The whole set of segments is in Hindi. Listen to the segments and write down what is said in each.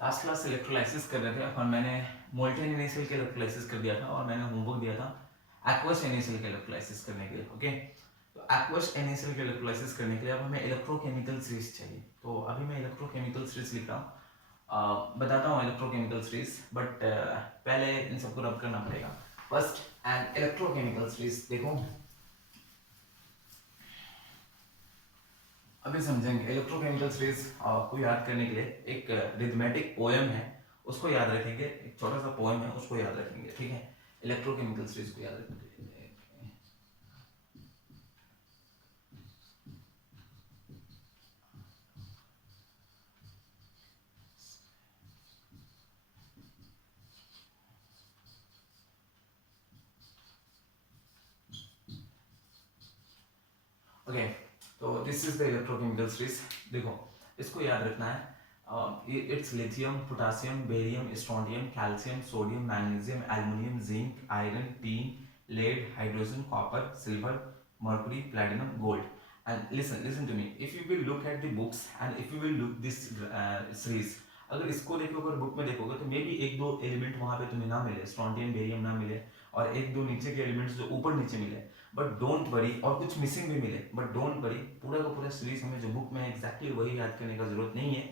लास्ट क्लास इलेक्ट्रोलाइसिस कर रहे थे और मैंने मोल्टेन इनिशियल के इलेक्ट्रोलाइसिस कर दिया था और मैंने होमवर्क दिया था एक्वस इनिशियल के इलेक्ट्रोलाइसिस करने के लिए। ओके, तो एक्वस इनिशियल के इलेक्ट्रोलाइसिस करने के लिए अब हमें इलेक्ट्रोकेमिकल सीरीज चाहिए। तो अभी मैं इलेक्ट्रोकेमिकल सीरीज लिख रहा हूँ, बताता हूँ इलेक्ट्रोकेमिकल सीरीज, बट पहले इन सबको रब करना पड़ेगा। फर्स्ट एंड इलेक्ट्रोकेमिकल सीरीज देखो, अभी समझेंगे। इलेक्ट्रोकेमिकल सीरीज को याद करने के लिए एक रिथमेटिक पोएम है, उसको याद रखेंगे। एक छोटा सा पोएम है, उसको याद रखेंगे, ठीक है। इलेक्ट्रोकेमिकल सीरीज को याद रखेंगे। ओके, तो this is the electrochemical series. देखो, इसको याद रखना है। It's lithium, potassium, barium, strontium, calcium, sodium, magnesium, aluminium, zinc, iron, tin, lead, hydrogen, copper, silver, mercury, platinum, gold. And listen to me. If you will look at the books and if you will look this series, अगर इसको देखोगे, बुक में देखोगे, तो मे बी एक दो एलिमेंट वहां पे तुम्हें ना मिले, स्ट्रोंडियम, बेरियम ना मिले, और एक दो नीचे के एलिमेंट्स जो ऊपर नीचे मिले, बट डोंट वरी, और कुछ मिसिंग भी मिले, बट डोंट वरी, पूरा का पूरा सीरीज हमें जो बुक में है एग्जैक्टली वही याद करने का जरूरत नहीं है।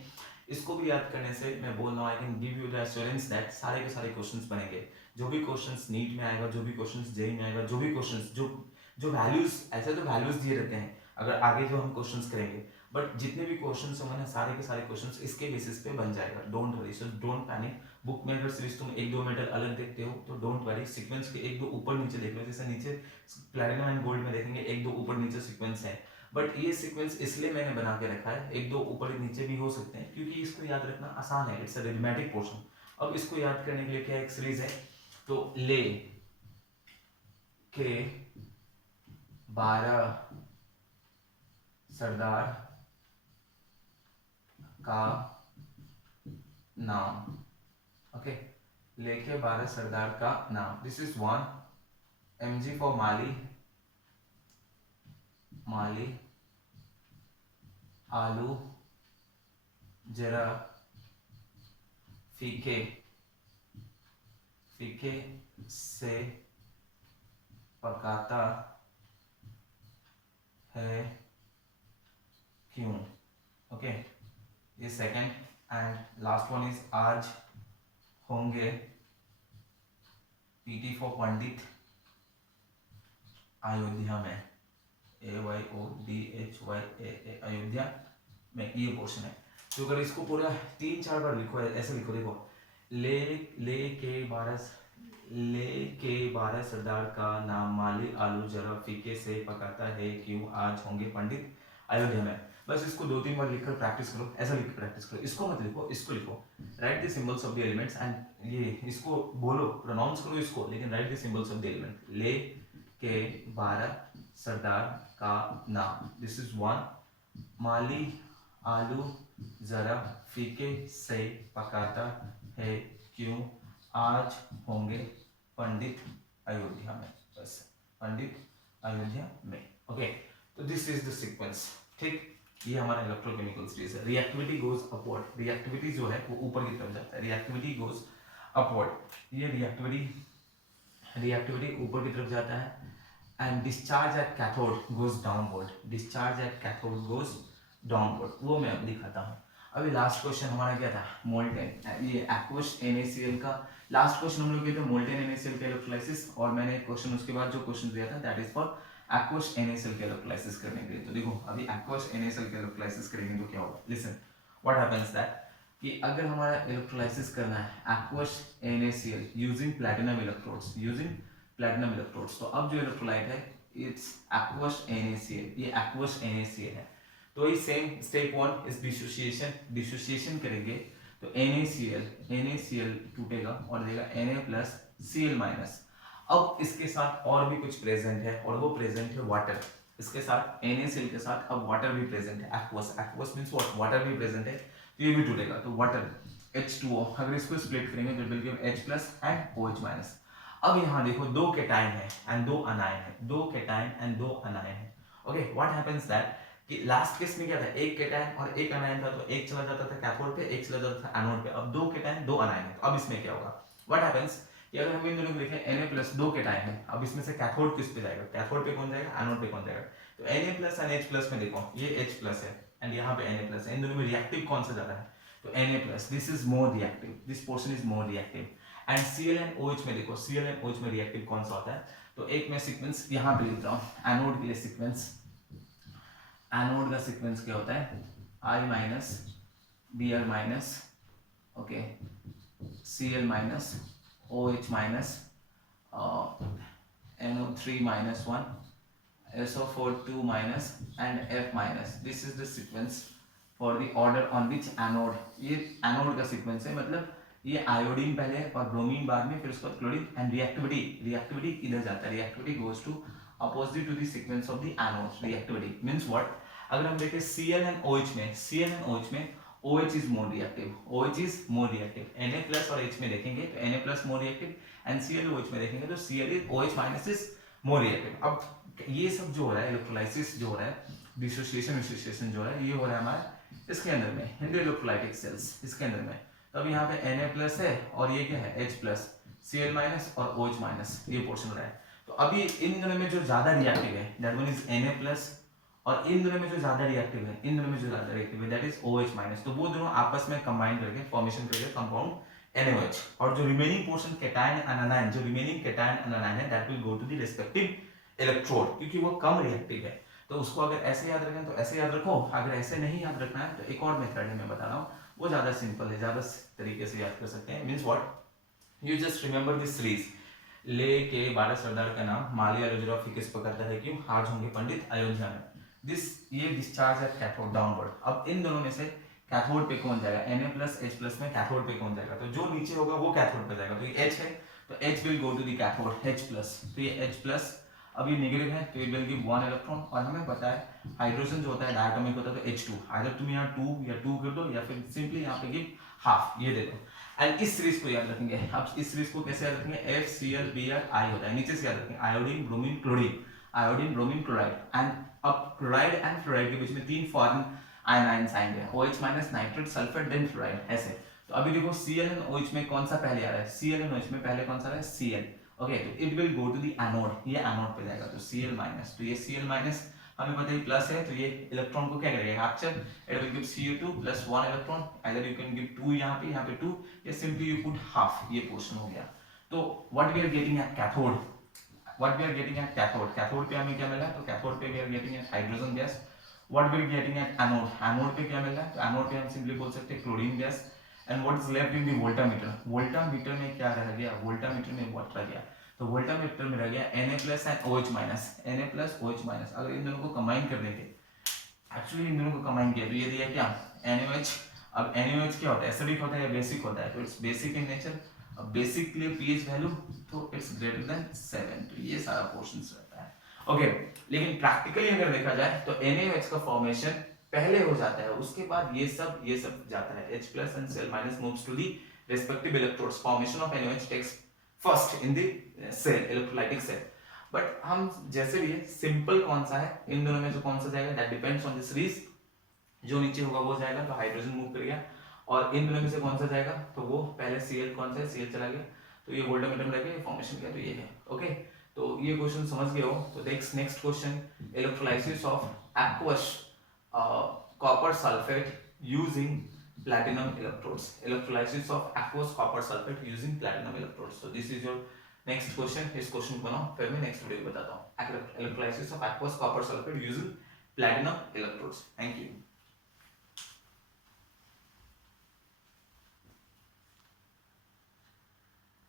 इसको भी याद करने से मैं बोल रहा हूँ, I can give you the assurance that सारे के सारे क्वेश्चंस बनेंगे। जो भी क्वेश्चंस नीट में आएगा, जो भी क्वेश्चंस जेई में आएगा, जो भी क्वेश्चंस जो जो वैल्यूज, ऐसे तो वैल्यूज दिए रहते हैं अगर आगे जो हम क्वेश्चंस करेंगे, बट जितने भी क्वेश्चंस होंगे ना, सारे के सारे क्वेश्चंस इसके बेसिस पे बन जाएगा। Don't worry, so don't panic. Book में अगर सीरीज तुम एक दो मेटल अलग देखते हो तो डोंट वरी, सीक्वेंस के एक दो ऊपर नीचे देख लो, जैसे नीचे प्लैटिनम एंड गोल्ड में देखेंगे एक दो ऊपर नीचे सीक्वेंस है, बट ये सीक्वेंस इसलिए मैंने बना के रखा है, एक दो ऊपर नीचे भी हो सकते हैं, क्योंकि इसको याद रखना आसान है। It's a arithmetic portion. अब इसको याद करने के लिए क्या एक सीरीज है, तो ले के 12 सरदार का नाम। ओके, लेके 12 सरदार का नाम। This is one. MG for माली, माली, आलू जरा फीके, फीके से पकाता है क्यों। ओके, ये second and last one is आज होंगे, पीटी फॉर पंडित, अयोध्या में, AYODHYA, अयोध्या में, ये पोर्शन है। तो अगर इसको पूरा 3-4 बार लिखो, ऐसे लिखो, देखो, ले के 12 सरदार का नाम, माली आलू जरा फीके से पकाता है क्यों, आज होंगे पंडित अयोध्या में। बस इसको 2-3 बार लिखकर प्रैक्टिस करो, ऐसा लिख प्रैक्टिस करो। इसको मत लिखो, इसको लिखो। Right the symbols of the elements and ये इसको बोलो, प्रोनाउंस करो इसको, लेकिन right the symbols of the element. ले के 12 सरदार का नाम, दिस इज वन। माली आलू जरा फीके से पकाता है क्यों, आज होंगे पंडित अयोध्या में। बस, पंडित अयोध्या में। ओके, तो दिस इज द सीक्वेंस। ठीक, ये हमारा इलेक्ट्रोकेमिकल सीरीज है। रिएक्टिविटी गोज अपवर्ड, रिएक्टिविटी जो है वो ऊपर की तरफ जाता है, रिएक्टिविटी गोज अपवर्ड। ये रिएक्टिविटी ऊपर की तरफ जाता है। And discharge at cathode goes downward, discharge at cathode goes downward, वो मैं अब दिखाता हूँ। अभी लास्ट क्वेश्चन हमारा क्या था, मोल्टेन, ये एक्वस NaCl का लास्ट क्वेश्चन हम लोग किए थे, मोल्टेन NaCl के इलेक्ट्रोलाइसिस, और मैंने क्वेश्चन उसके बाद जो क्वेश्चन दिया था that is for aqueous NaCl के इलेक्ट्रोलाइसिस करने के लिए। तो देखो, अभी एक्वस NaCl के इलेक्ट्रोलाइसिस करेंगे तो क्या होगा, लिसन व्हाट हैपेंस दैट, कि अगर हमारा इलेक्ट्रोलाइसिस करना है aqueous NaCl using platinum electrodes, using platinum electrodes, तो अब जो इलेक्ट्रोलाइट है इट्स एक्वस NaCl, ये एक्वस NaCl है। तो ये same step 1 is dissociation, dissociation करेंगे तो NaCl टूटेगा और देगा Na+Cl-। अब इसके साथ और भी कुछ प्रेजेंट है, और वो प्रेजेंट है वाटर। इसके साथ NaCl के साथ अब वाटर भी प्रेजेंट है, aqueous, aqueous means what, water भी प्रेजेंट है, तो ये भी टूटेगा, तो वाटर H2O, अगर इसको स्प्लिट करेंगे तो will give H+ and OH-। अब यहाँ देखो, दो केटाइन है एंड दो अनायन है, दो केटाइन एंड दो अनायन है। ओके, व्हाट हैपेंस दैट कि लास्ट केस में क्या था, एक केटायन और एक अनायन था, तो एक चला जाता था कैथोड पे, एक चला जाता था एनोड पे। अब दो केटायन दो अनायन है, तो अब इसमें क्या होगा, व्हाट हैपेंस कि अगर हम इन दोनों को देखें Na प्लस दो केटायन है, अब इसमें से कैथोड किस पे जाएगा, कैथोड पे कौन जाएगा, एनोड पे कौन जाएगा। तो Na plus and H plus में देखो ये H प्लस है एंड यहाँ पे Na प्लस है, इन दोनों में रिएक्टिव कौन सा ज्यादा है, तो Na plus, this is more reactive, this portion is more reactive. And Cl and OH में देखो, Cl एंड OH में रिएक्टिव कौन सा होता है, तो एक मैं सीक्वेंस यहाँ पे लिख रहा हूँ एनोड के लिए सीक्वेंस, एनोड का सीक्वेंस क्या होता है, I minus Br minus okay Cl minus OH minus NO3 minus 1 SO4 2 minus and F minus. This is the sequence for the order on which anode, ये एनोड का सीक्वेंस है, मतलब ये आयोडीन पहले और ब्रोमीन बाद में, फिर उसके बाद क्लोरीन एंड रिएक्टिविटी इधर जाता है, reactivity goes to opposite to the sequence of the anode. Reactivity means what, अगर हम देखें Cl एंड OH में OH is more reactive, Na plus और H में देखेंगे तो Na plus more reactive and Cl OH में देखेंगे तो Cl OH minus is more reactive. अब ये सब जो हो रहा है, इलेक्ट्रोलाइसिस जो हो रहा है, डिसोसिएशन जो हो रहा है, ये हो रहा है हमारा इसके अंदर में, इलेक्ट्रोलाइटिक सेल्स इसके अंदर में। तो अब यहाँ पे Na प्लस है और ये क्या है H प्लस, Cl माइनस और OH माइनस, ये पोर्शन हो रहा है। तो अभी इन दोनों में जो ज्यादा रिएक्टिव है that one is Na plus, और इन दोनों में जो ज्यादा रिएक्टिव है दैट इज OH माइनस। तो वो दोनों आपस में कंबाइन करके फॉर्मेशन करके कंपाउंड NaOH, और जो remaining portion cation and anion, जो रिमेनिंग कैटायन एंड अनायन है that will go to the respective electrode, क्योंकि वो कम रिएक्टिव है। तो उसको अगर ऐसे याद रखें तो ऐसे याद रखो, अगर ऐसे नहीं याद रखना है तो एक और मेथड है मैं बता रहा हूँ, वो ज्यादा सिंपल है, ज्यादा तरीके से याद कर सकते हैं। Means what, you just remember this series, ले के 12 सरदार का नाम, माली अलोजरा फिकिस पकड़ता है क्यों, आज होंगे पंडित अयोध्या में। दिस ये डिस्चार्ज है कैथोड डाउनवर्ड। अब इन दोनों में से कैथोड पे कौन जाएगा, Na प्लस H प्लस में कैथोड पे कौन जाएगा, तो जो नीचे होगा वो कैथोड पे जाएगा। तो ये H है तो H will go to the cathode, H plus, तो ये H प्लस, अब ये नेगेटिव है तो ये विल गिव 1 इलेक्ट्रॉन, और हमें पता है हाइड्रोजन जो होता है डायटोमिक होता है तो H2, आइदर तुम यहाँ 2 या 2 कर दो या फिर सिंपली यहाँ पे गिव हाफ, ये दे दो। एंड इस सीरीज को याद रखेंगे, अब इस सीरीज को कैसे याद रखेंगे, FCl Br होता है, नीचे से याद रखेंगे iodine bromine chlorine, iodine bromine chloride, and अब क्लोराइड एंड फ्लोराइड के बीच में 3 फॉरेन आयनाइंस आएंगे, OH minus nitrate sulphate then fluoride, ऐसे। तो अभी देखो Cl एंड OH में कौन सा पहले आ रहा है, Cl एंड OH में पहले कौन सा आ रहा है, Cl, ओके, तो it will go to the anode, ये एनोड पे जाएगा, तो Cl माइनस, तो ये Cl माइनस हमें पता है प्लस है, तो ये इलेक्ट्रॉन को क्या करेगा capture, it will give Cu2 plus 1 electron, either you can give 2 यहाँ पे 2, या सिंपली यू पुट हाफ, ये पोर्शन हो गया। तो what we are getting at cathode, cathode पे हमें क्या मिल रहा है, तो कैथोड पे we are getting at hydrogen gas. What we are getting at anode पे क्या मिल रहा है, तो एनोड पे हम सिंपली बोल सकते हैं chlorine gas. And what is left in the voltameter में क्या रह गया, वोल्टामीटर में व्हाट रह गया, तो वोल्टामीटर में रह गया Na plus and OH minus. अगर इन दोनों को कंबाइन कर देंगे, एक्चुअली इन दोनों को कंबाइन किया तो ये दिया क्या, NaOH। अब NaOH क्या होता है, एसिडिक होता है या बेसिक होता है, तो इट्स बेसिक इन नेचर। अब बेसिक के लिए pH वैल्यू तो इट्स ग्रेटर देन 7, तो ये सारा पोर्शंस रहता है, ओके। लेकिन प्रैक्टिकली अगर देखा जाए तो NaOH का फॉर्मेशन पहले हो जाता है, उसके बाद ये सब जाता है, H plus and Cl minus moves to the respective electrodes, formation of NaOH takes first in the cell, electrolytic cell. But हम जैसे भी है, सिंपल कौन सा है, इन दोनों में से कौन सा जाएगा, that depends on the series, जो नीचे होगा वो जाएगा, तो हाइड्रोजन मूव कर गया, और इन दोनों में से कौन सा जाएगा, तो वो पहले Cl कौन सा है, Cl चला गया, तो ये वोल्टामीटर में रह गया, फॉर्मेशन क्या, तो ये है, ओके। तो ये क्वेश्चन समझ गए हो। तो next question, electrolysis of aqueous copper sulphate using platinum electrodes, electrolysis of aqueous copper sulfate using platinum electrodes. So this is your next question, इस क्वेश्चन को बनाओ, फिर मैं नेक्स्ट वीडियो बताता हूँ, electrolysis of aqueous copper sulfate using platinum electrodes. Thank you.